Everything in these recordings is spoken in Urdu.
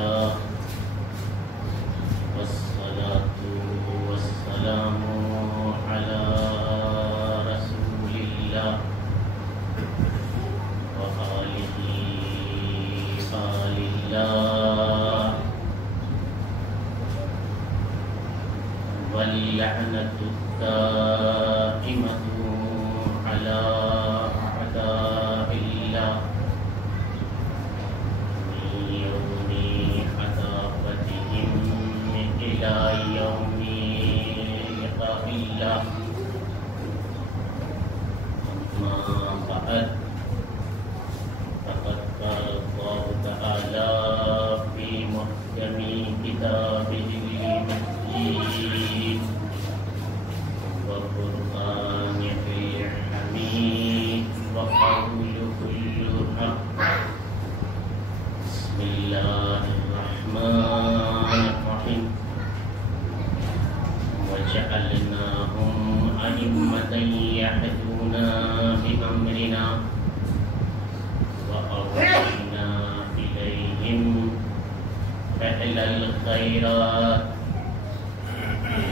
لله والصلاة والسلام على رسول الله وآله آل الله واللعنة الدائمة على أعداء الله من يوم عذابتهم إلى يوم لقاء الله. أما بعد فقد قال الله تعالى في محكم كتابه المجيد والقرآن الحميد وقوله الحق. بسم الله الرحمن الرحيم. وجعلناهم أئمة يهدون بأمرنا وأوحينا إليهم فعل الخيرات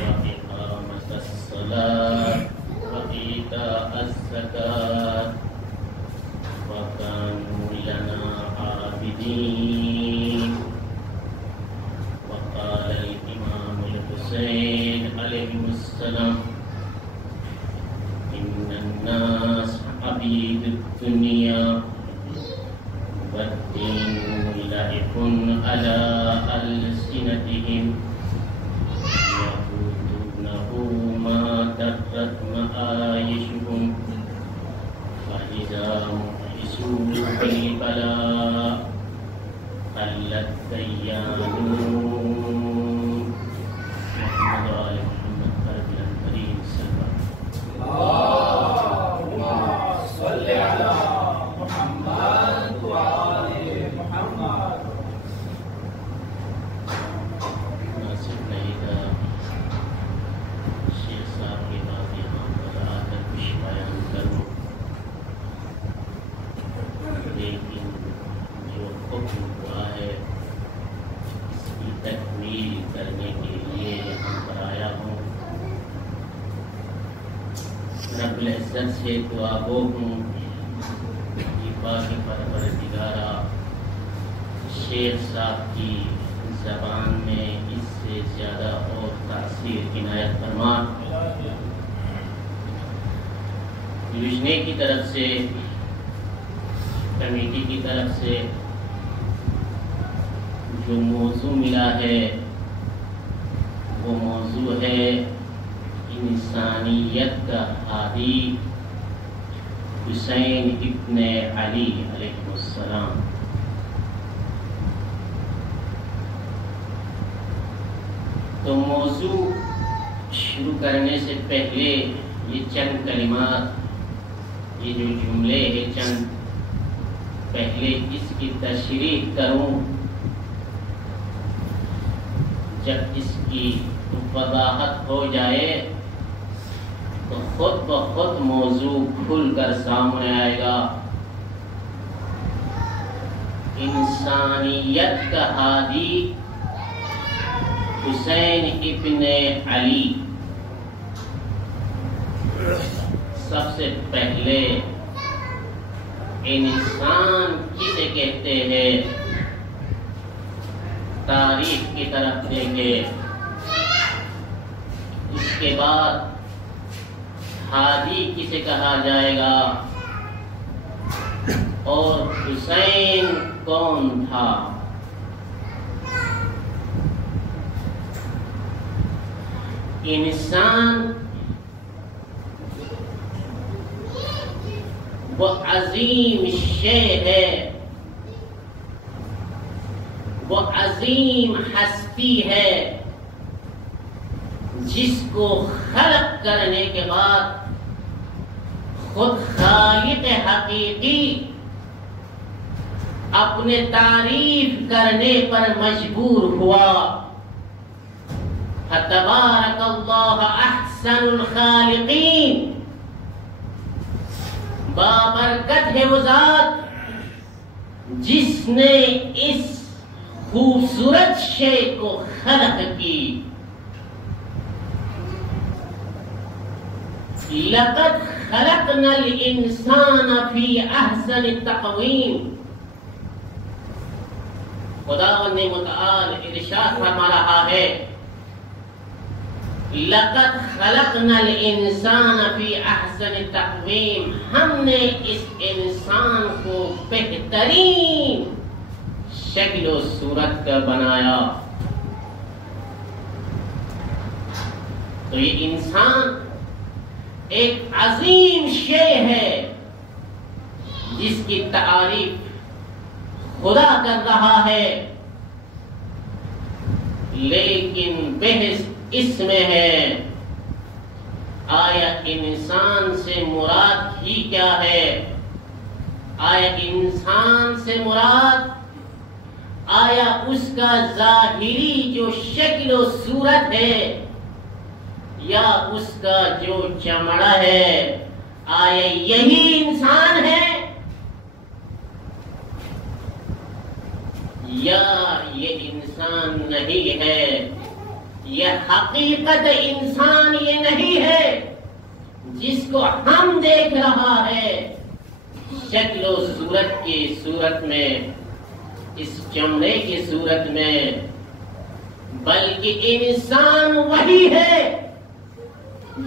وإقامة الصلاة وإيتاء الزكاة وكانوا لنا عابدين. وقال الإمام الحسين عليه السلام: إن الناس عبيد الدنيا والدين لعب على ألسنتهم يقولونه ما درت معايشهم فإذا محسوا بالبلاء قلت ديانون. محمد وآل محمد قرب الكريم صلى اللهم صل على محمد وآل محمد. مناسب نہیں تھا شیخ صاحب کی بات یہاں پر آ کر کچھ بیان کروں، لیکن جو حکم ہوا ہے اس کی تکمیل کرنے کے لیے یہاں پر آیا ہوں۔ رب العزت سے دعا گو ہوں کہ پاک پروردگارا شیخ صاحب کی زبان میں اس سے زیادہ اور تاثیر عنایت فرما۔ یوجنے کی طرف سے، کمیٹی کی طرف سے جو موضوع ملا ہے وہ موضوع ہے انسانیت کا ہادی حسین ابن علی علیہ السلام۔ تو موضوع شروع کرنے سے پہلے یہ چند کلمات، یہ جو جملے ہیں چند، پہلے اس کی تشریح کروں، جب اس کی وضاحت ہو جائے تو خود بخود موضوع کھل کر سامنے آئے گا۔ انسانیت کا ہادی حسین ابن علی۔ سب سے پہلے انسان کسے کہتے ہیں تاریخ کی طرف دیکھیں، اس کے بعد ہادی کسے کہا جائے گا اور حسین کون تھا۔ انسان وہ عظیم شے ہے، وہ عظیم ہستی ہے جس کو خلق کرنے کے بعد خود خالق حقیقی اپنے تعریف کرنے پر مجبور ہوا۔ تبارک اللہ احسن الخالقین، بابرکت ہے وہ ذات جس نے اس خوبصورت شے کو خلق کی. لقد خلقنا الانسان فی احسن تقویم. خداوند متعال ارشاد فرما رہا ہے لقد خلقنا الانسان فی احسن تقویم. ہم نے اس انسان کو بہترین شکل و صورت کا بنایا. تو یہ انسان ایک عظیم شے ہے جس کی تعریف خدا کر رہا ہے، لیکن بحث اس میں ہے آیا انسان سے مراد ہی کیا ہے؟ آیا انسان سے مراد آیا اس کا ظاہری جو شکل و صورت ہے یا اس کا جو چمڑا ہے، آیا یہی انسان ہے یا یہ انسان نہیں ہے؟ یہ حقیقت انسان یہ نہیں ہے جس کو ہم دیکھ رہا ہے شکل و صورت کی صورت میں، اس چمڑے کی صورت میں، بلکہ انسان وہی ہے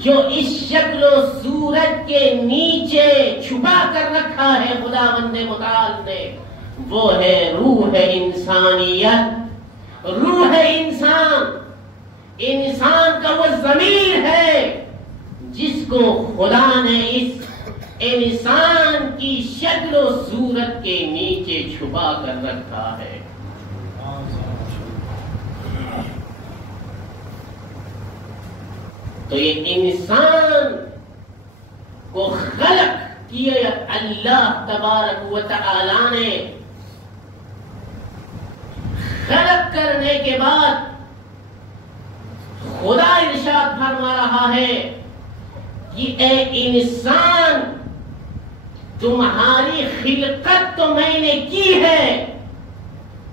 جو اس شکل و صورت کے نیچے چھپا کر رکھا ہے خداوند متعال نے. وہ ہے روح انسانیت، روح انسان، انسان کا وہ ضمیر ہے جس کو خدا نے اس انسان کی شکل و صورت کے نیچے چھپا کر رکھا ہے. تو یہ انسان کو خلق کیا اللہ تبارک و تعالی نے. خلق کرنے کے بعد خدا ارشاد فرما رہا ہے کہ اے انسان تمہاری خلقت تو میں نے کی ہے،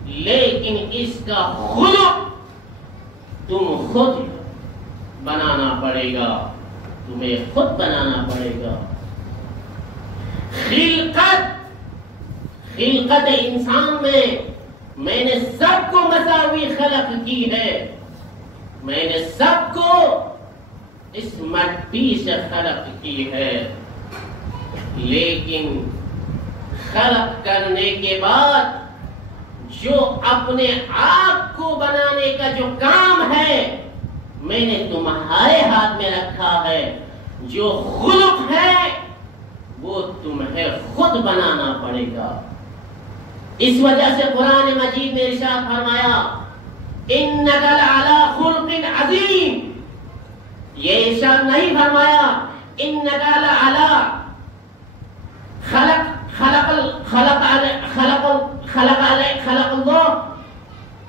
لیکن اس کا خلق تم خود بنانا پڑے گا، تمہیں خود بنانا پڑے گا. خلقت انسان میں نے سب کو مساوی خلق کی ہے. میں نے سب کو اس مٹی سے خلق کی ہے، لیکن خلق کرنے کے بعد جو اپنے آپ کو بنانے کا جو کام ہے میں نے تمہارے ہاتھ میں رکھا ہے. جو خلق ہے وہ تمہیں خود بنانا پڑے گا. اس وجہ سے قرآن مجید میں ارشاد فرمایا انک لعلی خلق عظیم. یہ ارشاد نہیں فرمایا انک لعلی خلق اللہ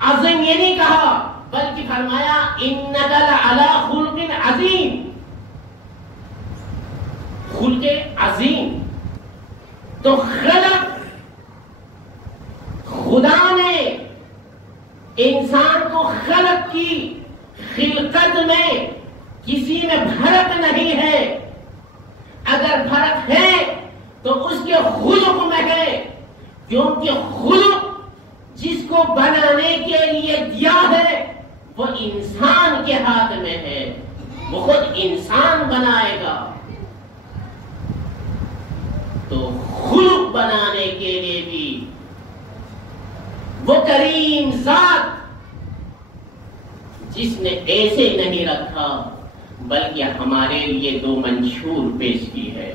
عظیم، یہ نہیں کہا، بلکہ فرمایا انک لعلی خلق عظیم، خلق عظیم. تو خلق خدا نے انسان کو خلق کی، خلقت میں کسی میں فرق نہیں ہے. اگر فرق ہے تو اس کے خلق میں ہے، کیونکہ خلق جس کو بنانے کے لیے دیا ہے وہ انسان کے ہاتھ میں ہے، وہ خود انسان بنائے گا. تو خلق بنانے کے لیے بھی وہ کریم ذات جس نے ایسے نہیں رکھا بلکہ ہمارے لیے دو منشور پیش کی ہے.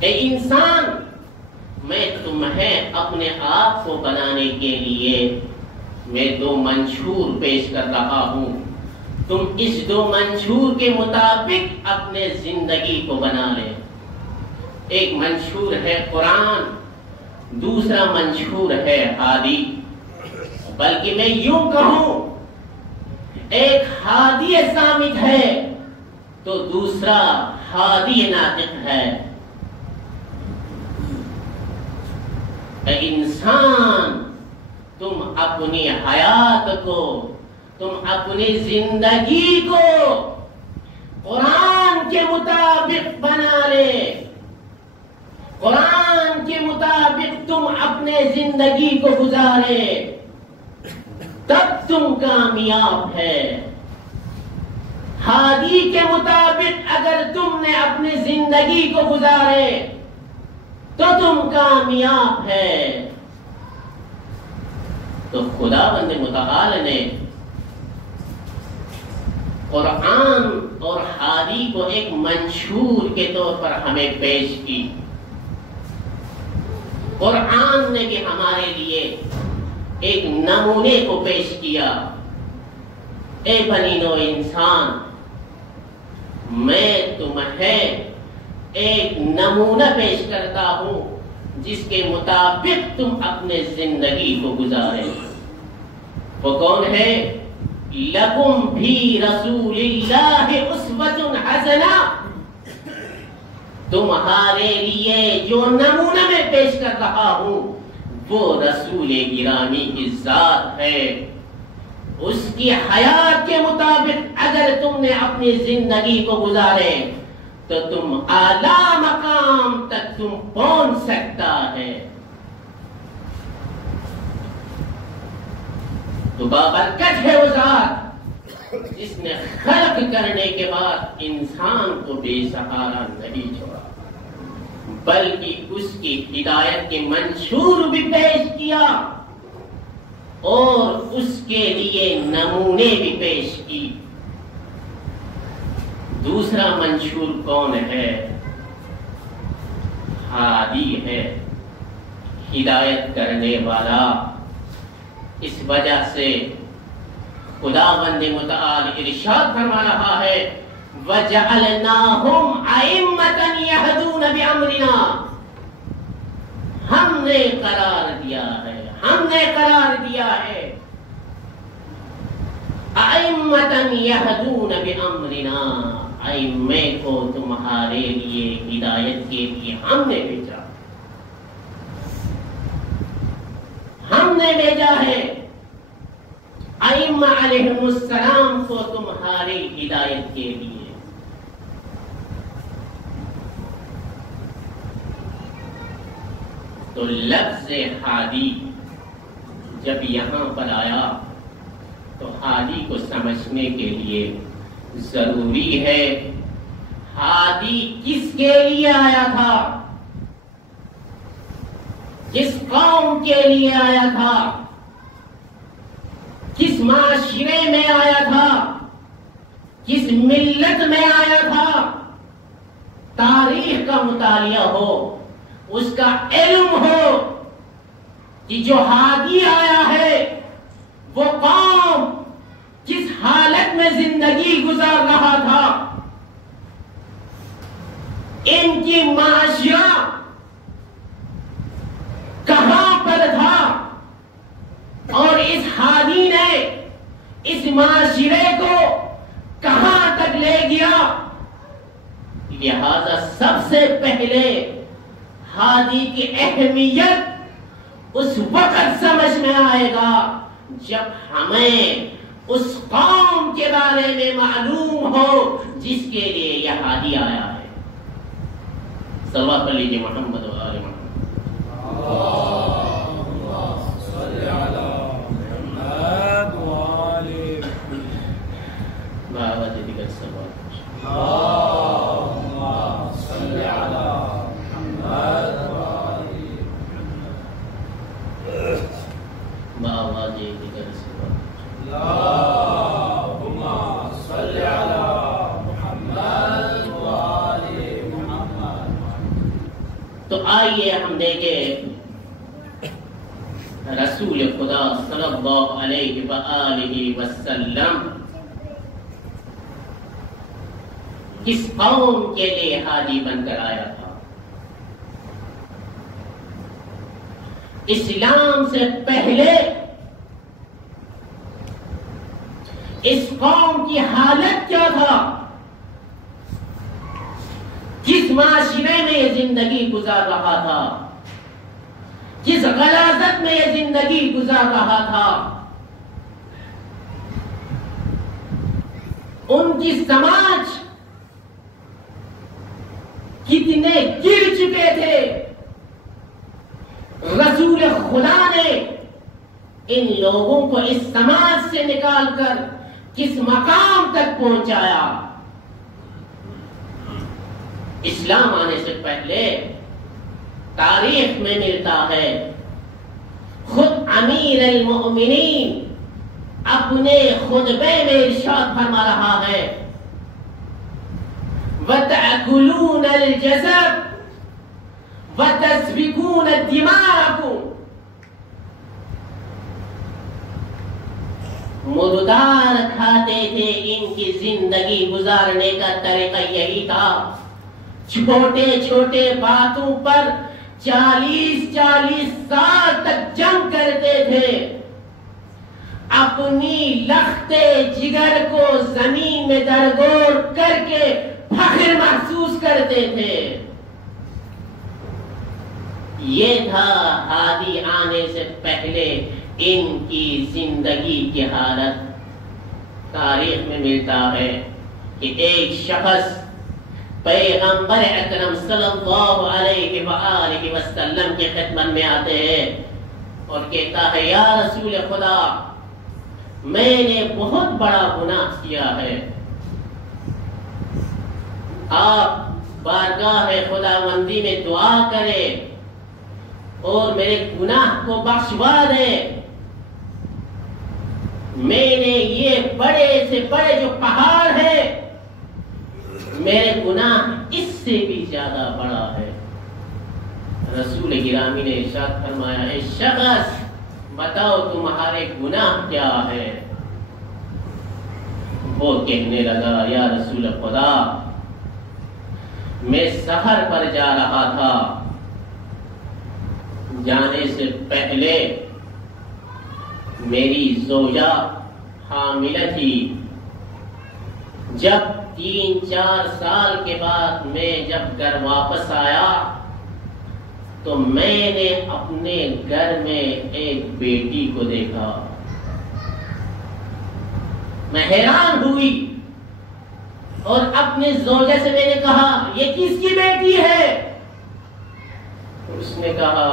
اے انسان، میں تمہیں اپنے آپ کو بنانے کے لیے میں دو منشور پیش کر رہا ہوں. تم اس دو منشور کے مطابق اپنے زندگی کو بنا لے. ایک منشور ہے قرآن، دوسرا منشور ہے ہادی. بلکہ میں یوں کہوں ایک ہادی صامت ہے تو دوسرا ہادی ناطق ہے. اے انسان، تم اپنی حیات کو، تم اپنی زندگی کو قرآن کے مطابق بنا لے، قرآن کے مطابق تم اپنے زندگی کو گزارے، تب تم کامیاب ہے۔ ہادی کے مطابق اگر تم نے اپنی زندگی کو گزارے تو تم کامیاب ہے۔ تو خداوند متعال نے قرآن اور ہادی کو ایک منشور کے طور پر ہمیں پیش کی۔ قرآن نے بھی ہمارے لیے ایک نمونے کو پیش کیا۔ اے بنی نوع انسان، میں تمہیں ایک نمونہ پیش کرتا ہوں جس کے مطابق تم اپنے زندگی کو گزارے۔ وہ کون ہے؟ لکم فی رسول اللہ اسوۃ حسنہ، تمہارے لیے جو نمونہ میں پیش کر رہا ہوں وہ رسول گرامی کی ذات ہے۔ اس کی حیات کے مطابق اگر تم نے اپنی زندگی کو گزارے تو تم اعلیٰ مقام تک تم پہنچ سکتا ہے۔ تو بابرکت ہے وہ ذات جس نے خلق کرنے کے بعد انسان کو بے سہارا نہیں چھوڑا، بلکہ اس کی ہدایت کے منشور بھی پیش کیا اور اس کے لیے نمونے بھی پیش کی۔ دوسرا منشور کون ہے؟ ہادی ہے، ہدایت کرنے والا۔ اس وجہ سے خداوند متعال ارشاد فرما رہا ہے وَجَعَلْنَاهُمْ أَئِمَّةً يَهْدُونَ بِأَمْرِنَا، ہم نے قرار دیا ہے، ہم نے قرار دیا ہے أَئِمَّةً يَهْدُونَ بِأَمْرِنَا، ائمے کو تمہارے لیے ہدایت کے لیے ہم نے بھیجا، ہم نے بھیجا ہے۔ ائمہ علیہم السلام کو تمہاری ہدایت کے لیے۔ تو لفظ ہادی جب یہاں پر آیا تو ہادی کو سمجھنے کے لیے ضروری ہے ہادی کس کے لیے آیا تھا، کس قوم کے لیے آیا تھا، کس معاشرے میں آیا تھا، کس ملت میں آیا تھا۔ تاریخ کا مطالعہ ہو، اس کا علم ہو کہ جو ہادی آیا ہے وہ قوم کس حالت میں زندگی گزار رہا تھا، ان کی معاشرہ کہاں پر تھا، اور اس ہادی نے اس معاشرے کو کہاں تک لے گیا۔ لہذا سب سے پہلے ہادی کی اہمیت اس وقت سمجھ میں آئے گا جب ہمیں اس قوم کے بارے میں معلوم ہو جس کے لیے یہ ہادی آیا ہے۔ صلوات علی محمد و آل محمد۔ تو آئیے ہم دیکھیں رسول خدا صلی اللہ علیہ وآلہ وسلم کس قوم کے لیے ہادی بن کر آیا تھا۔ اسلام سے پہلے اس قوم کی حالت کیا تھا، کس معاشرے میں یہ زندگی گزار رہا تھا، کس غلاظت میں یہ زندگی زندگی گزار رہا تھا، ان کی سماج کتنے گر چکے تھے، رسول خدا نے ان لوگوں کو اس سماج سے نکال کر کس مقام تک پہنچایا۔ اسلام آنے سے پہلے تاریخ میں ملتا ہے، خود امیر المؤمنین اپنے خطبے میں ارشاد فرما رہا ہے، وَتَأْكُلُونَ الْجَسَدَ وَتَسْفِكُونَ دِمَاءَكُمْ، مردار کھاتے تھے۔ ان کی زندگی گزارنے کا طریقہ یہی تھا، چھوٹے چھوٹے باتوں پر 40 سال تک جنگ کرتے تھے، اپنی لخت جگر کو زمین میں درگور کر کے فخر محسوس کرتے تھے۔ یہ تھا ہادی آنے سے پہلے ان کی زندگی کی حالت۔ تاریخ میں ملتا ہے کہ ایک شخص پیغمبر اکرم صلی اللہ علیہ وآلہ وسلم کی خدمت میں آتے ہیں اور کہتا ہے، یا رسول خدا، میں نے بہت بڑا گناہ کیا ہے، آپ بارگاہ خداوندی میں دعا کریں اور میرے گناہ کو بخشوا دیں۔ میں نے یہ بڑے سے بڑے جو پہاڑ ہے، میرے گناہ اس سے بھی زیادہ بڑا ہے۔ رسول گرامی نے ارشاد فرمایا، اے شخص بتاؤ تمہارے گناہ کیا ہے؟ وہ کہنے لگا، یا رسول خدا، میں سفر پر جا رہا تھا، جانے سے پہلے میری زوجہ حاملہ تھی، جب 3-4 سال کے بعد میں جب گھر واپس آیا تو میں نے اپنے گھر میں ایک بیٹی کو دیکھا، میں حیران ہوئی اور اپنے زوجہ سے میں نے کہا، یہ کس کی بیٹی ہے؟ اس نے کہا،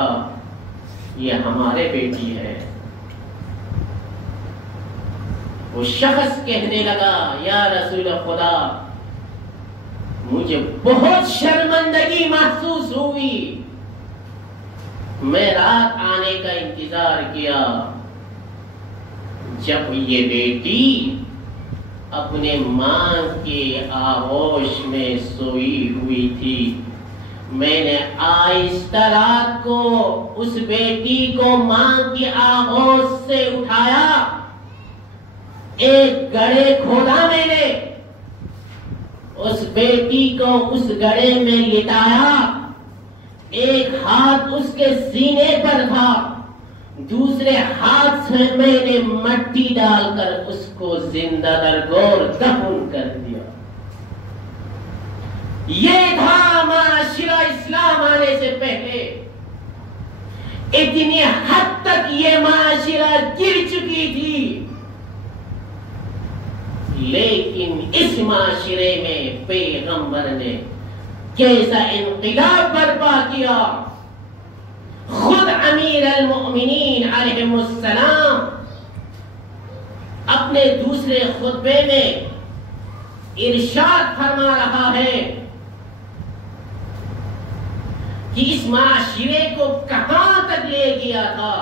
یہ ہمارے بیٹی ہے۔ وہ شخص کہنے لگا، یا رسول خدا، مجھے بہت شرمندگی محسوس ہوئی، میں رات آنے کا انتظار کیا، جب یہ بیٹی اپنے ماں کے آغوش میں سوئی ہوئی تھی، میں نے آہستہ رات کو اس بیٹی کو ماں کی آغوش سے اٹھایا، ایک گڑھے کھودا، میں نے اس بیٹی کو اس گڑھے میں لٹایا، ایک ہاتھ اس کے سینے پر تھا، دوسرے ہاتھ سے میں نے مٹی ڈال کر اس کو زندہ درگور دفن کر دیا۔ یہ تھا معاشرہ اسلام آنے سے پہلے۔ اتنی حد تک یہ معاشرہ گر چکی تھی، لیکن اس معاشرے میں پیغمبر نے کیسا انقلاب برپا کیا۔ خود امیر المؤمنین علیہ السلام اپنے دوسرے خطبے میں ارشاد فرما رہا ہے کہ اس معاشرے کو کہاں تک لے گیا تھا۔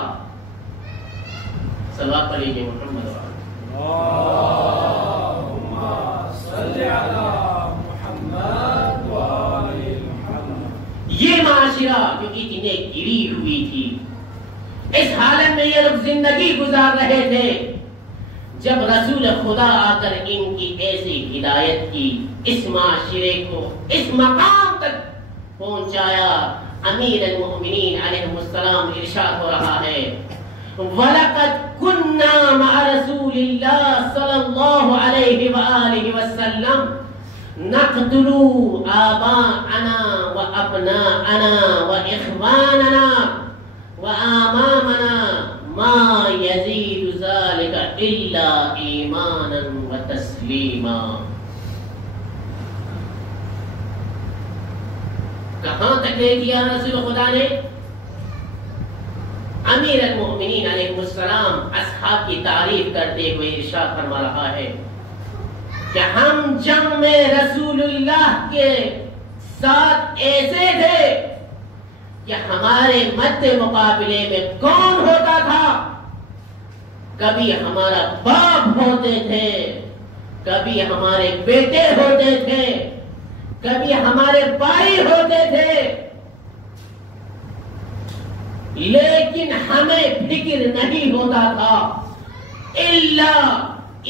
صلوات علیہ محمد اللہم صلی علی محمد وآل محمد۔ یہ معاشرہ جو اتنے گری ہوئی تھی، اس حالت میں یہ لوگ زندگی گزار رہے تھے، جب رسول خدا آ کر ان کی ایسی ہدایت کی، اس معاشرے کو اس مقام تک پہنچایا۔ امیر المؤمنین علیہ السلام ارشاد ہو رہا ہے، وَلَقَدْ كُنَّا مَعَ رَسُولِ اللَّهِ صلی اللہ علیہ وآلہ وسلم نَقْتُلُ آباءَنَا وَأَبْنَاءَنَا وَإِخْوَانَنَا وَآمَامَنَا الا ایمانا وتسلیما. کہاں تک لے دیا رسول خدا نے؟ امیر المؤمنین علیہ السلام اصحاب کی تعریف کرتے ہوئے ارشاد فرما رہا ہے کہ ہم جنگ میں رسول اللہ کے ساتھ ایسے تھے کہ ہمارے مد مقابلے میں کون ہوتا تھا؟ کبھی ہمارا باپ ہوتے تھے، کبھی ہمارے بیٹے ہوتے تھے، کبھی ہمارے بھائی ہوتے تھے، لیکن ہمیں فکر نہیں ہوتا تھا الا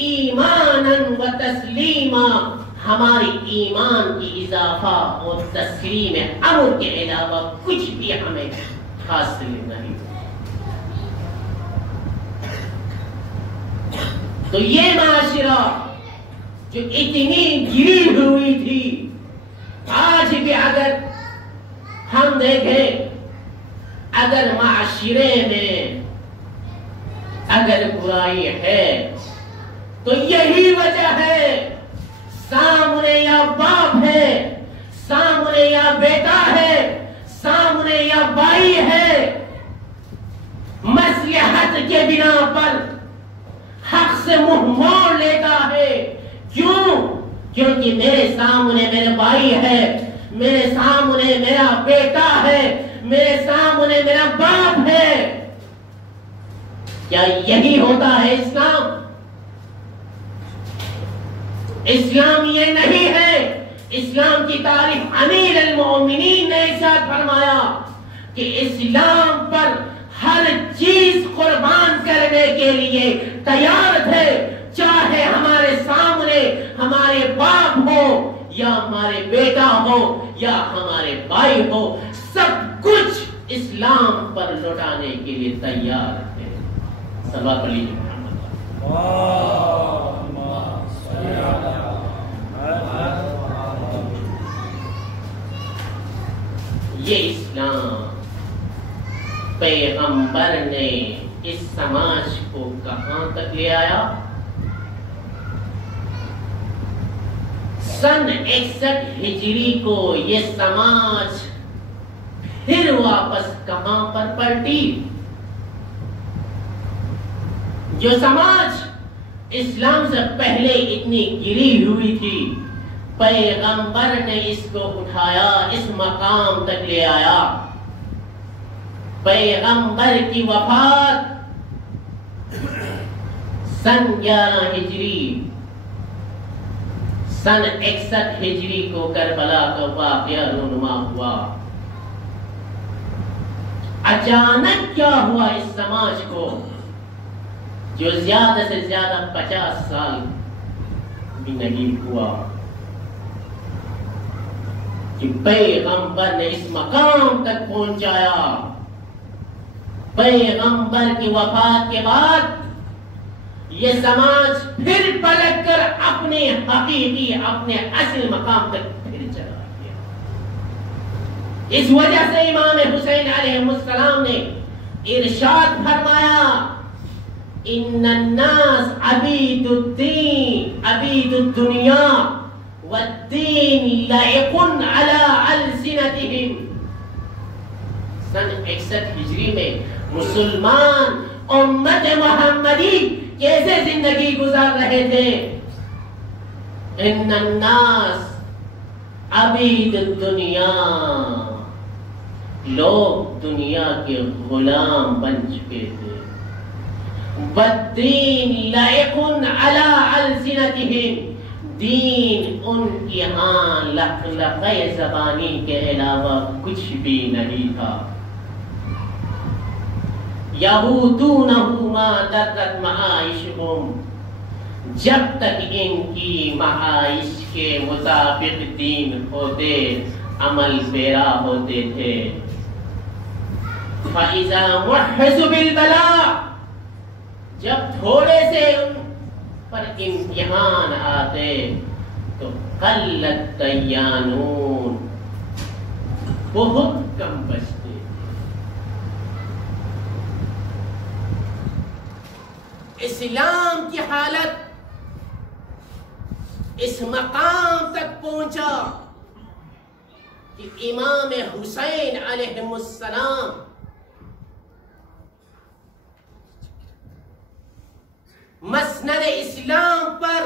ایمانا و تسلیما. ہماری ایمان کی اضافہ اور تسلیم امر کے علاوہ کچھ بھی ہمیں حاصل نہیں. تو یہ معاشرہ جو اتنی گری ہوئی تھی، آج بھی اگر ہم دیکھیں، اگر معاشرے میں اگر برائی ہے تو یہی وجہ ہے، سامنے یا باپ ہے، سامنے یا بیٹا ہے، سامنے یا بھائی ہے، مصلحت کے بنا پر حق سے منہ موڑ لیتا ہے. کیوں؟ کیونکہ میرے سامنے میرے بھائی ہے، میرے سامنے میرا بیٹا ہے، میرے سامنے میرا باپ ہے. کیا یہی ہوتا ہے اسلام؟ اسلام یہ نہیں ہے. اسلام کی تعریف امیر المؤمنین نے ارشاد فرمایا کہ اسلام پر ہر چیز قربان کرنے کے لیے تیار تھے، چاہے ہمارے سامنے ہمارے باپ ہو یا ہمارے بیٹا ہو یا ہمارے بھائی ہو، سب کچھ اسلام پر لوٹانے کے لیے تیار تھے. سبا پلی یہ اسلام پیغمبر نے اس سماج کو کہاں تک لے آیا؟ سن 61 ہجری کو یہ سماج پھر واپس کہاں پر پلٹی؟ جو سماج اسلام سے پہلے اتنی گری ہوئی تھی، پیغمبر نے اس کو اٹھایا، اس مقام تک لے آیا. پیغمبر کی وفات سن 11 ہجری، سن 61 ہجری کو کربلا کا واقعہ رونما ہوا. اچانک کیا ہوا اس سماج کو جو زیادہ سے زیادہ 50 سال بھی نہیں ہوا کہ پیغمبر نے اس مقام تک پہنچایا. پیغمبر کی وفات کے بعد یہ سماج پھر پلٹ کر اپنے حقیقی، اپنے اصل مقام تک پھر چلا گیا. اس وجہ سے امام حسین علیہ السلام نے ارشاد فرمایا، ان الناس عبید الدین عبید الدنیا والدین لائق علی السنتهم. سن 61 ہجری میں مسلمان امت محمدی کیسے زندگی گزار رہے تھے؟ ان الناس عبید الدنیا، لوگ دنیا کے غلام بن چکے تھے. والدین لائق علی السنتهم، دین ان کی ہاں لقلقہ زبانی کے علاوہ کچھ بھی نہیں تھا. یہودونہ ما درت معائشہم، جب تک ان کی معائش کے مطابق دین ہوتے، عمل پیرا ہوتے تھے. فَإِذَا مُحِّسُ بِالْبَلَاءِ، جب تھوڑے سے ان پر امتحان آتے تو قلت دیانون، بہت کم بچتے. اسلام کی حالت اس مقام تک پہنچا کہ امام حسین علیہ السلام مسند اسلام پر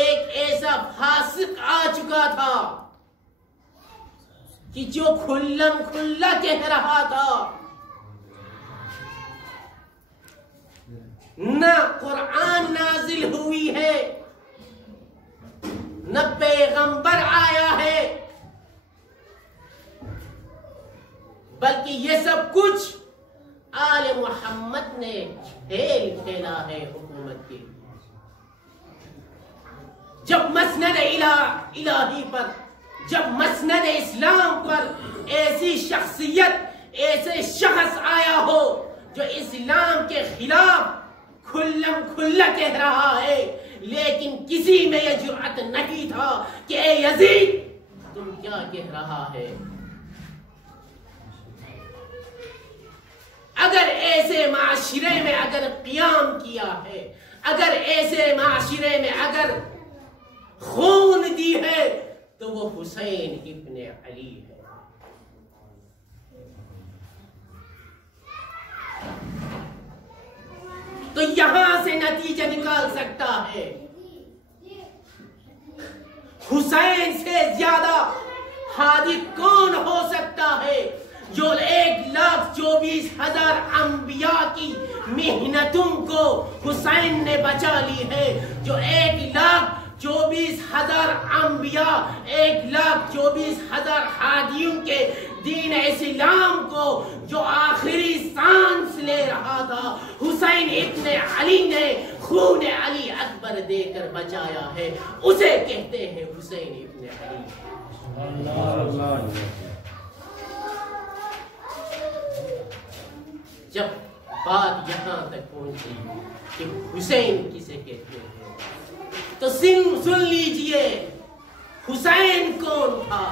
ایک ایسا فاسق آ چکا تھا کہ جو کھلم کھلا کہہ رہا تھا نہ قرآن نازل ہوئی ہے نہ پیغمبر آیا ہے، بلکہ یہ سب کچھ آل محمد نے کھیل کھیلا ہے حکومت کے لیے۔ جب مسند الہی پر، جب مسند اسلام پر ایسی شخصیت، ایسے شخص آیا ہو جو اسلام کے خلاف کھلم کھلا کہہ رہا ہے، لیکن کسی میں یہ جرأت نہیں تھا کہ اے یزید تم کیا کہہ رہا ہے۔ اگر ایسے معاشرے میں اگر قیام کیا ہے، اگر ایسے معاشرے میں اگر خون دی ہے تو وہ حسین ابن علی ہے۔ تو یہاں سے نتیجہ نکال سکتا ہے حسین سے زیادہ ہادی کون ہو سکتا ہے جو 1,24,000 انبیاء کی محنتوں کو حسین نے بچا لی ہے، جو 1,24,000 انبیاء، 1,24,000 ہادیوں کے دین اسلام کو جو آخری سانس لے رہا تھا، حسین ابن علی نے خون علی اکبر دے کر بچایا ہے، اسے کہتے ہیں حسین ابن علی۔ جب بات یہاں تک پہنچی کہ حسین کسے کہتے ہیں تو سن لیجئے حسین کون تھا،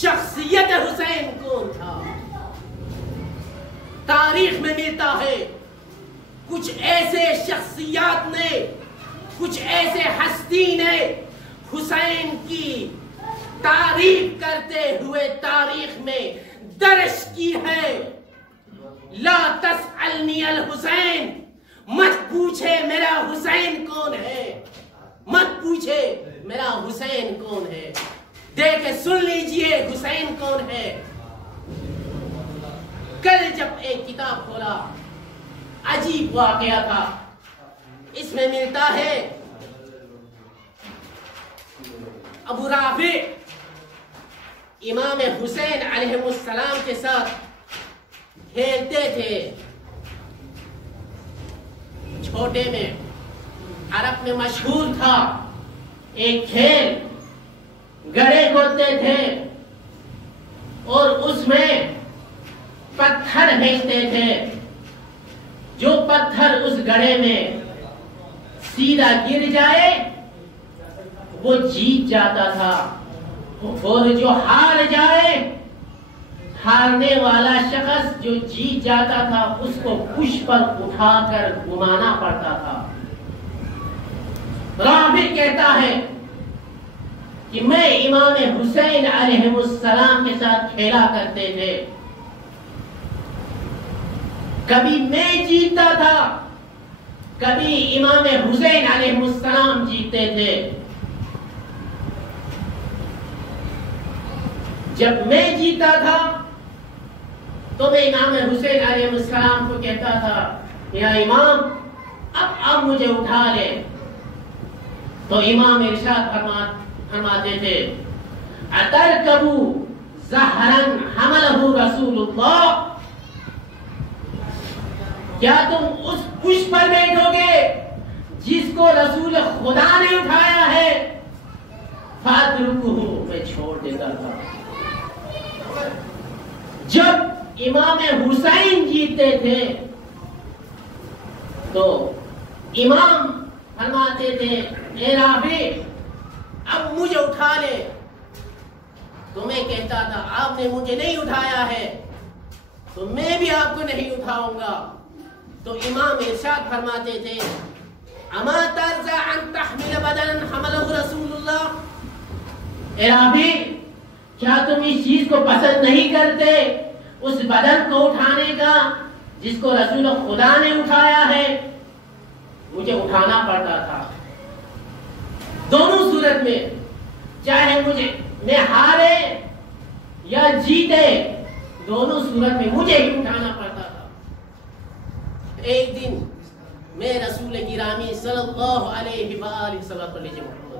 شخصیت حسین کون تھا۔ تاریخ میں ملتا ہے کچھ ایسے شخصیات نے، کچھ ایسے ہستی نے حسین کی تعریف کرتے ہوئے تاریخ میں درج کی ہے، لا تسألنی الحسین، مت پوچھے میرا حسین کون ہے، مت پوچھے میرا حسین کون ہے۔ دیکھیں سن لیجئے حسین کون ہے۔ کل جب ایک کتاب کھولا عجیب واقعہ تھا، اس میں ملتا ہے ابو رافع امام حسین علیہ السلام کے ساتھ کھیلتے تھے چھوٹے میں، عرب میں مشہور تھا ایک کھیل، گڑے کھودتے تھے اور اس میں پتھر پھینکتے تھے، جو پتھر اس گڑے میں سیدھا گر جائے وہ جیت جاتا تھا، اور جو ہار جائے، ہارنے والا شخص جو جیت جاتا تھا اس کو پش پر اٹھا کر گھمانا پڑتا تھا۔ رافع کہتا ہے کہ میں امام حسین علیہ السلام کے ساتھ کھیلا کرتے تھے، کبھی میں جیتتا تھا، کبھی امام حسین علیہ السلام جیتتے تھے۔ جب میں جیتا تھا تو میں امام حسین علیہ السلام کو کہتا تھا یا امام اب مجھے اٹھا لے، تو امام ارشاد فرماتے تھے اترکبوا زہرا حملہ رسول اللہ، کیا تم اس پش پر بیٹھو گے جس کو رسول خدا نے اٹھایا ہے؟ فاترکہ، میں چھوڑ دیتا تھا۔ جب امام حسین جیتے تھے تو امام فرماتے تھے اے رافع اب مجھے اٹھا لے، تو میں کہتا تھا آپ نے مجھے نہیں اٹھایا ہے تو میں بھی آپ کو نہیں اٹھاؤں گا۔ تو امام ارشاد فرماتے تھے اما ترضى ان تحمل بدنا حمله رسول اللہ، اے رابی کیا تم اس چیز کو پسند نہیں کرتے اس بدن کو اٹھانے کا جس کو رسول خدا نے اٹھایا ہے؟ مجھے اٹھانا پڑتا تھا دونوں صورت میں، چاہے میں ہارے یا جیتے، دونوں صورت میں مجھے ہی اٹھانا پڑتا تھا۔ ایک دن میں رسول گرامی صلی اللہ علیہ وآلہ وسلم پر لیجئے محمد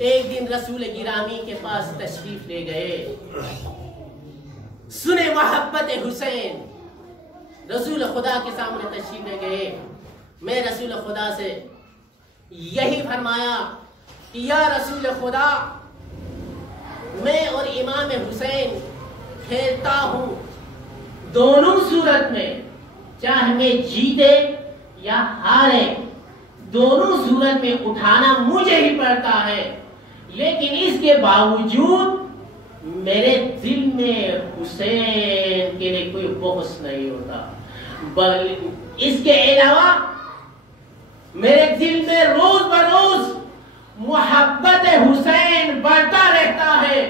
ایک دن رسول گرامی کے پاس تشریف لے گئے، سنے محبت حسین، رسول خدا کے سامنے تشریف لے گئے۔ میں رسول خدا سے یہی فرمایا کہ یا رسول خدا، میں اور امام حسین کھیلتا ہوں، دونوں صورت میں چاہے میں جیتے یا ہارے، دونوں صورت میں اٹھانا مجھے ہی پڑتا ہے، لیکن اس کے باوجود میرے دل میں حسین کے لیے کوئی بغض نہیں ہوتا، بلکہ اس کے علاوہ میرے دل میں روز بروز محبت حسین بڑھتا رہتا ہے۔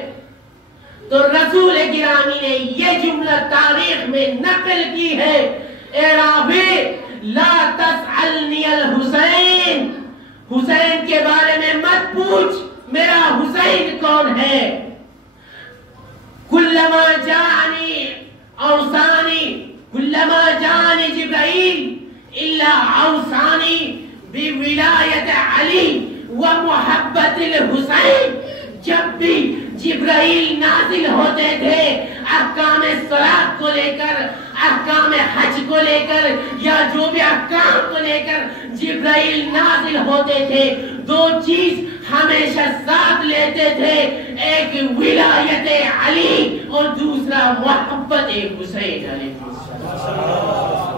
تو رسول گرامی نے یہ جملہ تاریخ میں نقل کی ہے، اے رابی لا تسألنی الحسین، حسین کے بارے میں مت پوچھ، میرا حسین کون ہے؟ کلما جانی اوصانی، کلما جانی جبرائیل الا اوصانی بولایت علی ومحبت الحسین۔ جب بھی جبرائیل نازل ہوتے تھے احکام صلاۃ کو لے کر، احکام حج کو لے کر، یا جو بھی احکام کو لے کر جبرائیل نازل ہوتے تھے، دو چیز ہمیشہ ساتھ لیتے تھے، ایک ولایت علی اور دوسرا محبت حسین علیہ السلام۔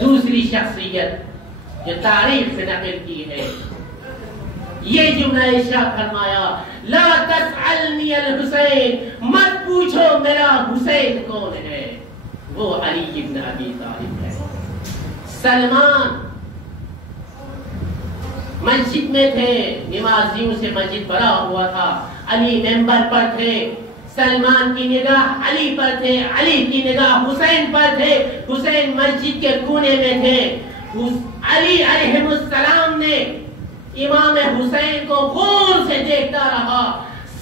دوسری شخصیت جو تاریخ سے نقل کی ہے، یہ جملہ ارشاد فرمایا لا تسألنی الحسین، مت پوچھو میرا حسین کون ہے، وہ علی بن ابی طالب ہے۔ سلمان مسجد میں تھے، نمازیوں سے مسجد بھرا ہوا تھا، علی ممبر پر تھے، سلمان کی نگاہ علی پر تھے، علی کی نگاہ حسین پر تھے، حسین مسجد کے کونے میں تھے۔ علی علیہ السلام نے امام حسین کو غور سے دیکھتا رہا۔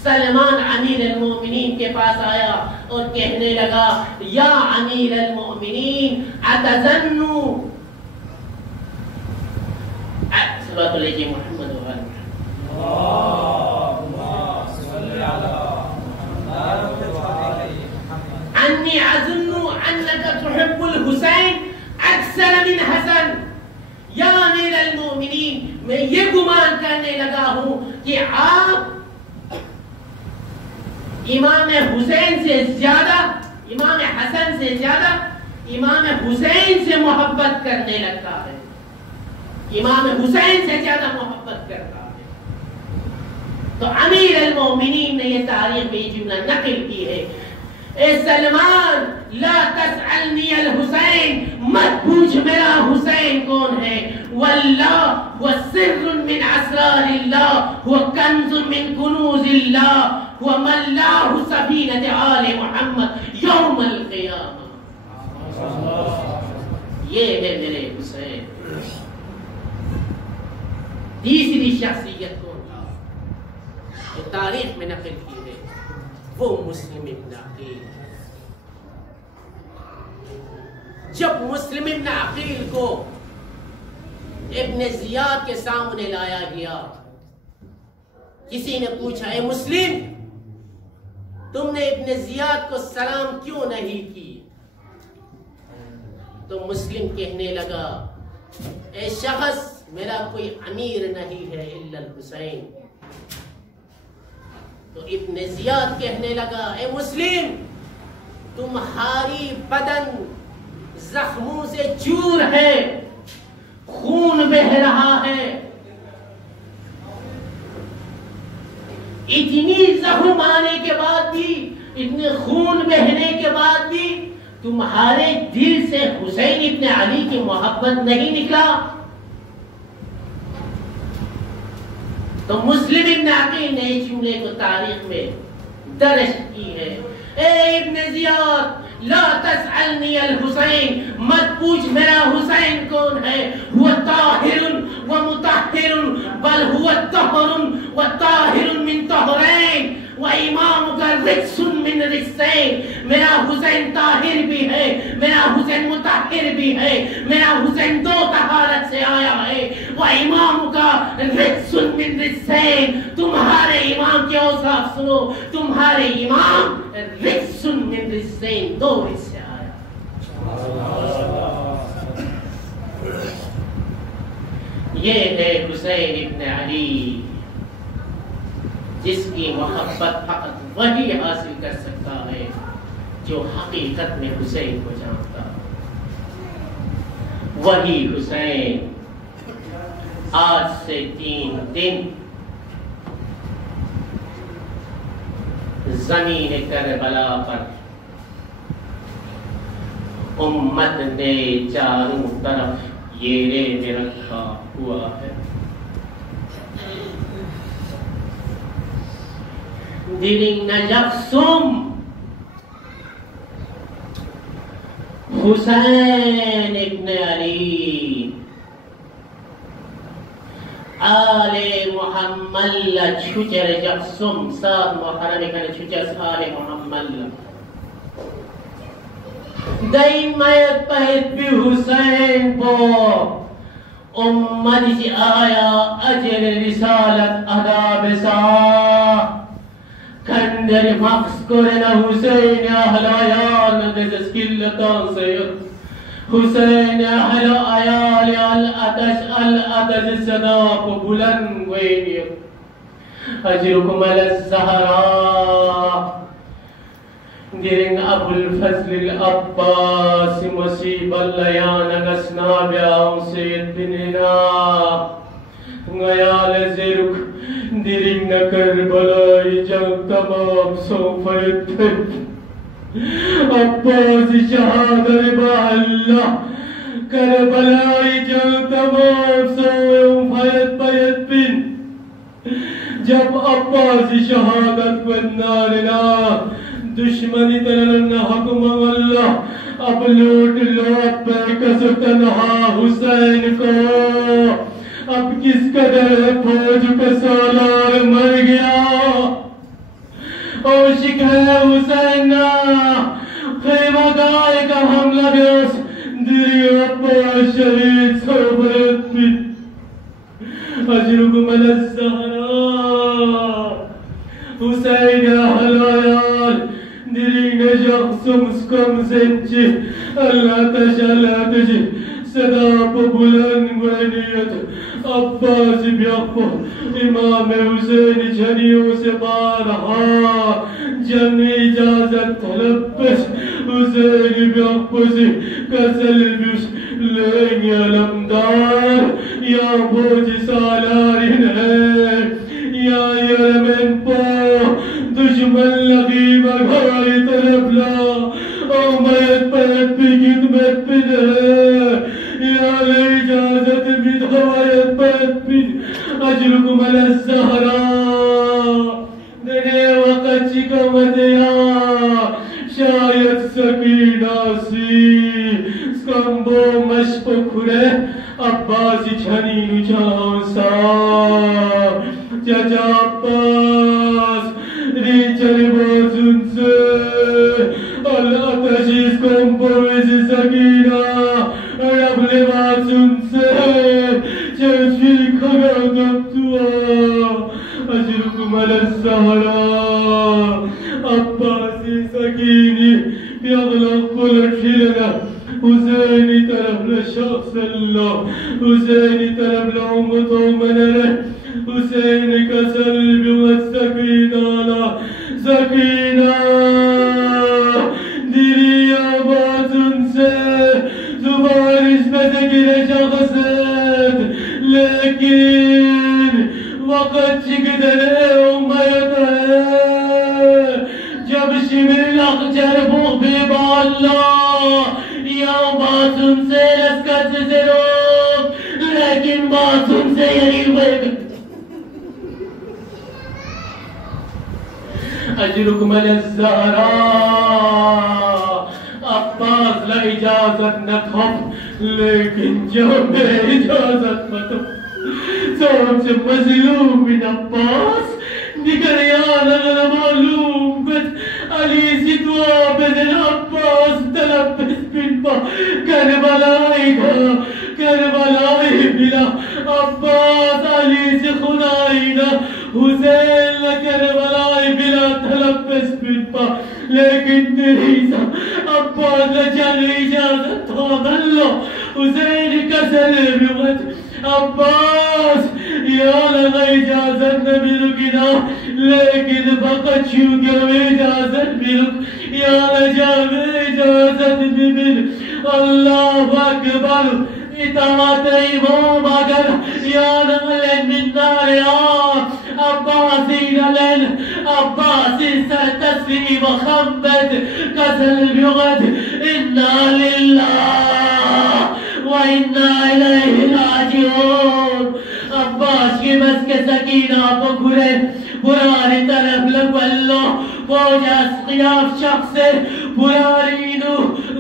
سلمان امیر المومنین کے پاس آیا اور کہنے لگا یا امیر المومنین اتظنو، صلوات علیہ محمد و آلہ انی اظن انک تحب الحسین اکثر من حسن، یا امیر المومنین میں یہ گمان کرنے لگا ہوں کہ آپ امام حسین سے زیادہ، امام حسن سے زیادہ امام حسین سے محبت کرنے لگتا ہے، امام حسین سے زیادہ محبت کرتا ہے۔ تو امیر المومنین نے یہ تاریخ میں یہ جملہ نقل کی ہے، اے سلمان لا تسألنی الحسین، مت پوچھ میرا حسین کون ہے، واللہ وسر من اسرار اللہ وکنز من کنوز اللہ وملاہ سفینۃ آل محمد یوم القیامہ۔ یہ ہے میرے حسین۔ تیسری شخصیت کون تھا جو تاریخ میں نقل کی ہے، وہ مسلم ابن عقیل۔ جب مسلم ابن عقیل کو ابن زیاد کے سامنے لایا گیا، کسی نے پوچھا اے مسلم، تم نے ابن زیاد کو سلام کیوں نہیں کی؟ تو مسلم کہنے لگا اے شخص، میرا کوئی امیر نہیں ہے الا الحسین۔ تو ابن زیاد کہنے لگا اے مسلم، تمہاری بدن زخموں سے چور ہے، خون بہ رہا ہے، اتنی زخم آنے کے بعد بھی، اتنے خون بہنے کے بعد بھی تمہارے دل سے حسین ابن علی کی محبت نہیں نکلا؟ تو مسلم ابن عقیل نے اس جملے کو تاریخ میں درج کی ہے، اے ابن زیاد لا تسألنی الحسین، مت پوچھ میرا حسین کون ہے، هو طاہر و مطہر بل هو طہر و طاہر من طہرین و امامک رجس من رجسین، میرا حسین طاہر بھی ہے، میرا حسین مطہر بھی ہے، میرا حسین دو طہارت سے آیا ہے، و امامک رجس من رجسین، تمہارے امام کے اوصاف سنو، تمہارے امام رجس من رجسین، دو رجس سے آیا۔ یہ ہے حسین ابن علی، جس کی محبت فقط وہی حاصل کر سکتا ہے جو حقیقت میں حسین کو جانتا۔ وہی حسین آج سے 3 دن زمین کربلا پر امت نے چاروں طرف یرے میں رکھا ہوا ہے۔ دلنگ یکسم حسین ابن علی آل محمد چھچر یکسم، سات محرم کنے چھچر آل محمد دائی میت پہت بھی حسین کو امت جی آیا اجر رسالت ادا بسا کندر مقص کرنا حسین اہل آیال ندز کلتان سید حسین اہل آیال الادج صداق بلند وینید اجرکم الزہراء درنگ ابو الفضل العباس مصیب اللیان گسنا بیاؤں سید بننا غیال زرک درنگ کربلائی جنگ تمام سوفیت عباس شہادر با اللہ کربلائی جنگ تمام سوفیت بیت بن جب عباس شہادت بننا لنا دشمنی تلنا حکم اللہ اب لوٹ لو پر کسر تنہا حسین کو اب کس قدر فوج کا سالار مر گیا عاشق ہے حسین خیمہ گائے کا حملہ بیوس دری عباس شہید صبرت بھی اجرکم الزہراء حسین اہل آیال درین شخصم اسکم سنچی اللہ تشالاتجی صدا پا بلند گوینیت عباس بیاقو امام حسین جھنیوں سے بارہا جنگ اجازت طلب بس حسین بیاقو سے کسل بیش لینی علمدار یا بوجھ سالارین ہے یا یرمن پا دشمن لغیب اگھائی طرف لا او میت پیت بھی خدمت بھی ہے یا لے اجازت بھی دھوایت پیت بھی اجرکم الزہراء دنے وقت چکمت یا شاید سکینہ سی سکمبو مشپ کھرے عباسی چھنینو چانسا چچا عباس ریچر بازن سے اللہ تشیز کمپویز سکینہ رب لباسن سے چشی کھگا دبتوا اجرکم الزہراء عباسی سکینی بیغلق لٹھلنا حسینی طرف لشخص اللہ حسینی طرف لعمت و منرہ حسین کا سلب و سکینہ سکینہ دیری آبازن سے زبارش بزگیر شخصت لیکن وقت چکدر امیت اجرکم علی الزہراء عباس لا اجازت نہ تھا لیکن جو میں اجازت مطلب سب سے مظلوم من عباس نگریان اگر معلوم بد علی سدوا بدن عباس تلبس بالبا کربلائی بلا عباس علی سے خدائی نا حسین کربلائی بلا تلبس بالبا لیکن تیری سا عباس لجانے اجازت تھا دلو حسین کسل بغد عباس یا لگا اجازت نہ ملکنا لیکن بقت چونکہ میں اجازت ملک یا لجا میں اجازت مل اللہ اکبر اطاعت امام اگر یا نغلن من نار عباسی نلن عباسی سر تسلیم خمبت کسل بغد انا للہ وَإِنَّا إِلَيْهِ رَاجِعُونَ عباس کی بس کے سکینہ کو گھرے براری طرف لگولو فوجہ قیاف شخص سے برارینو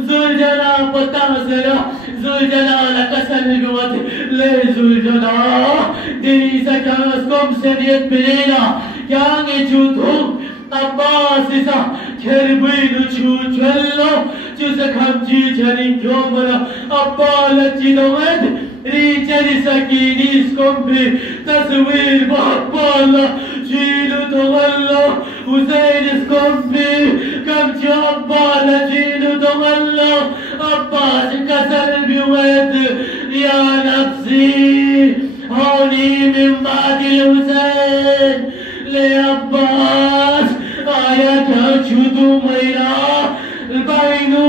زلجلہ پتاثرہ زلجلہ لکسل گوت لے زلجلہ دینی سکاس کم سنیت بلینا کیانگے چھوٹو عباس اسا کھربینو چھوچھلو جسے کھمچی چھنی کیوں مرا عبالت جنوید ریچنی سکینی اسکم بھی تصویر بحبالا جیلو تو غلو حسین اسکم بھی کمچی عبالا جیلو تو غلو عباس کسر بیوید یا نفسی ہونی من بعد الحسین لے عباس آیا کیا چھوٹو میرا البینو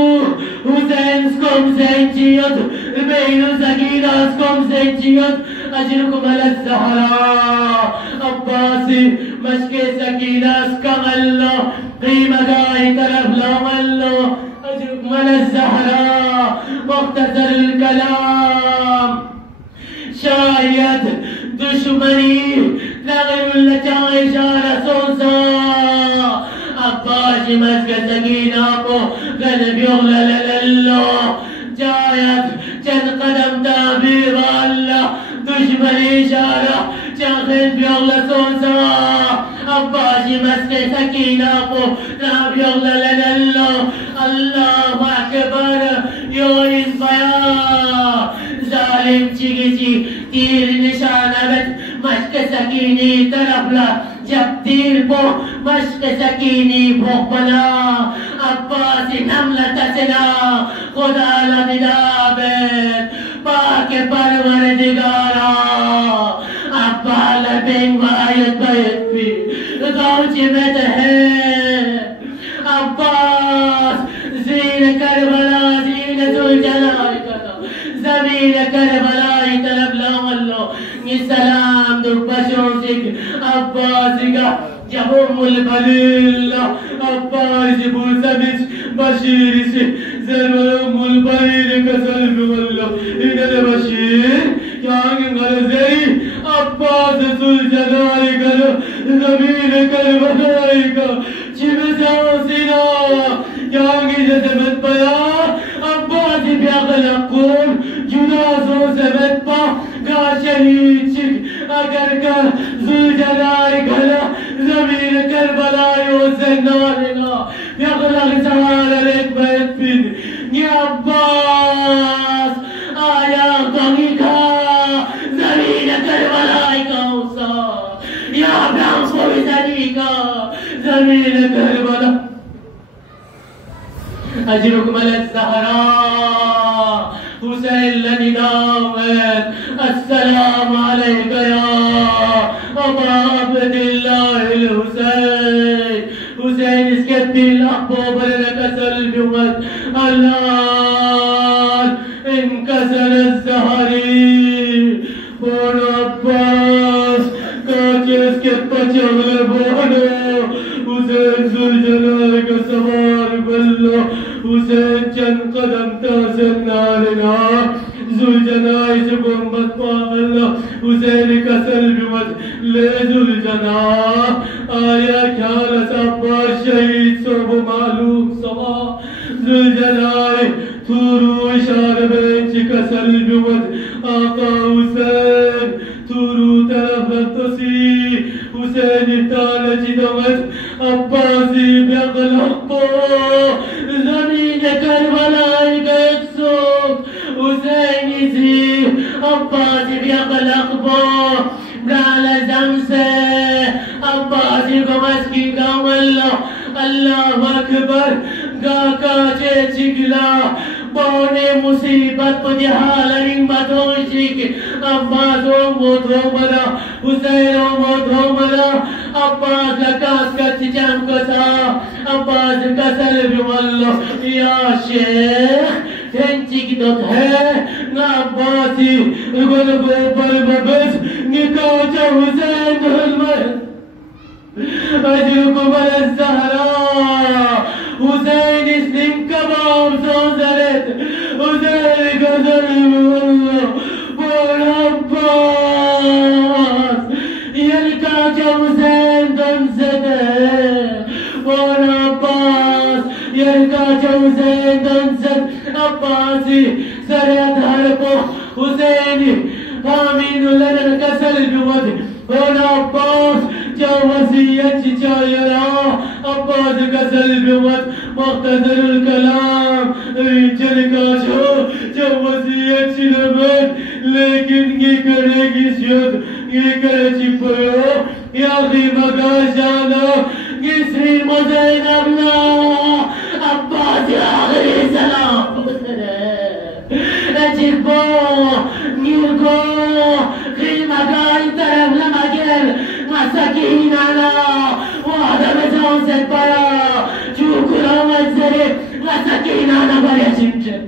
حسین اسکم سینچیت البینو سکینہ اسکم سینچیت اجرکم علی الزہراء عباسی مشک سکینہ اسکم اللہ قیمہ گائی طرف لام اللہ اجرکم علی الزہراء مختصر الکلام شاید دشمنی نغیر اللہ چاہے اشارہ سوسا عباس مسک سکینہ کو غلب یغلل اللہ جایت چند قدم تعبیر اللہ دشمنی اشارہ چاہے یغلل سوسا عباس مسک سکینہ کو غلب یغلل اللہ اللہ اکبر یو ان بیان ظالم چگی چی تیر نشانت مشک سکینی طرف لا جب تیر پو مشک سکینی بھوک بلا عباس نملت سنا خدا لندابت پاک پروردگارا عبال بین وآیت بیت بھی دوچی بیت ہے عباس زین کربلا زین زلجلائی کرنا زمین کربلائی طلب لاولو سلام در بشوشک عباسی کا جبم البلیلہ عباسی بوسبچ بشیر سے زرم البلیل کا سلم واللہ انہا بشیر کیانگی غرزی عباس سلجلائی کرو زمین کربلائی کا چب ساسنا کیانگی جسمت پیا عباسی بیاغل اقول جدا سو سمت پا کا شہید شک اگر کر زلجلائی گھلا زمین کربلائی حسین نارنا یغلق سوال علیک بیت پید یا عباس آیا گنگی کھا زمین کربلائی کا حسین یا برانس کو بزنی کا زمین کربلائی اجرکم علی الزہراء حسین لندامت السلام علیکہ یا ابا عبداللہ الحسین حسین اس کے دل احبوبر لکسل بیوت اللہ انکسر الزہری بونو عباس کاچے اس کے پچھوے بونو حسین زلجلال کا سوار بلو حسین چند قدم تاسر نارنا ذوالجناح سے محمد اللہ حسین کا سلب مت لے ذوالجناح آیا خیال عباس شہید صبح معلوم سوا ذوالجناح تورو اشار بینچ کا سلب مت آقا حسین تورو طرف رتسی حسین تالج دمت عباسی بیغلق زمین کربلائی کا ایک سوک حسینی سی عباسی بیغلق برال زمسے عباسی کو مسکی کام اللہ اکبر گا کاچے چگلا بونے مصیبت پتی حالرین بطوشک عباس و موتو ملا حسین و موتو ملا عباس لکاس کچ چم کسا عباس کسل بیواللہ یا شیخ تنچک دوت ہے نا عباسی گل گو پر ببس نکاچا حسین دلمر أجلكم على الزهراء حسين اسلم كبار صوزرت حسين قدرم الله بول عباس يلقاك حسين تنسده بول عباس يلقاك حسين تنسد عباسي سريت هربو حسيني آمين لنا الكسل بوده بول عباس جا وسیعت چاہیرا عباس کا سلب مت مختصر الکلام چرکا جا وسیعت چلمت لیکن یہ کرے گی شد یہ کرے چپرو یا خیمہ کا شانا یہ سری مزین ابنا عباس آخری سلام چپو نیرکو خیمہ کا طرف لمگر مساكيننا وهذا مزون سبرا شكرا وزري مساكيننا بريا شمشم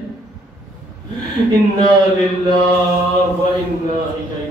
إنا لله وإنا إليه